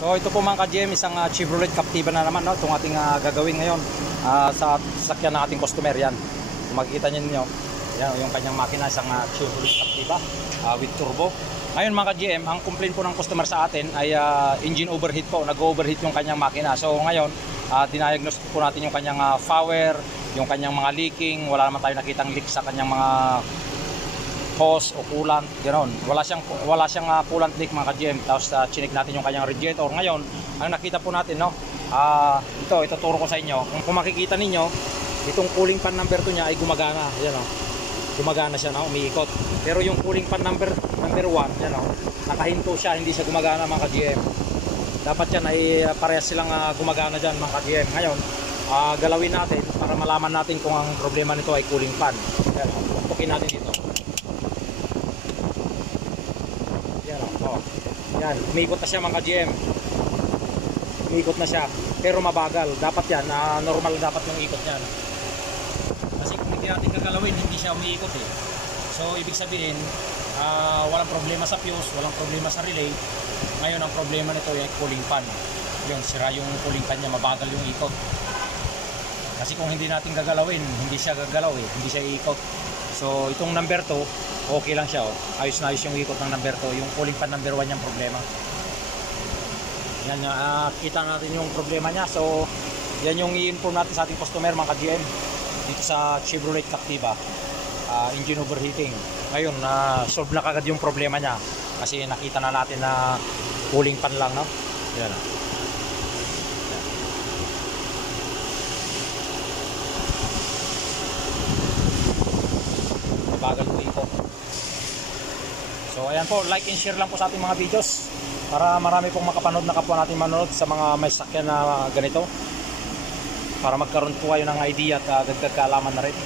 So ito po mga ka-GM, isang Chevrolet Captiva na naman, no? Itong ating gagawin ngayon sa sasakyan ng ating customer. Yan, kung makikita niyo, yan yung kanyang makina, isang Chevrolet Captiva with turbo. Ngayon mga ka-GM, ang complaint po ng customer sa atin ay engine overheat po. Nag-overheat yung kanyang makina. So ngayon, diniagnose po natin yung kanyang power, yung kanyang mga leaking. Wala naman tayo nakitang leak sa kanyang mga hose o coolant, ganoon. Wala siyang coolant leak mga ka-GM. Tapos chinik natin yung kanyang radiator. Ngayon, ang nakita po natin, no, ito ituturo ko sa inyo. Kung makikita ninyo, itong cooling pan number 2 niya ay gumagana. Yan, gumagana siya, no, umiikot. Pero yung cooling pan number 1, yan, nakahinto siya, hindi siya gumagana mga ka-GM. Dapat yan ay parehas silang gumagana dyan mga ka-GM. Ngayon, galawin natin para malaman natin kung ang problema nito ay cooling pan. Yan, tukin natin dito. Yan, umiikot na siya mga ka-GM. Umiikot na siya, pero mabagal. Dapat yan, normal dapat yung ikot niyan. Kasi kung hindi natin gagalawin, hindi siya umiikot eh. So ibig sabihin, walang problema sa fuse, walang problema sa relay. Ngayon ang problema nito ay cooling pan. Yun, sira yung cooling pan niya, mabagal yung ikot. Kasi kung hindi natin gagalawin, hindi siya gagalaw eh, hindi siya iikot. So itong number 2, okay lang siya, ayos na ayos yung ikot ng number 2. Yung cooling pan number 1 yung problema. Yan, kita natin yung problema niya. So yan yung i-inform natin sa ating customer mga ka-GM dito sa Chevrolet Captiva, engine overheating. Ngayon solve na kagad yung problema niya kasi nakita na natin na cooling pan lang, no? Yan. Bagal po ito. So ayan po, like and share lang po sa ating mga videos para marami pong makapanood na kapwa natin manood sa mga may sakyan na ganito, para magkaroon po kayo ng idea at dagdag kaalaman na rin.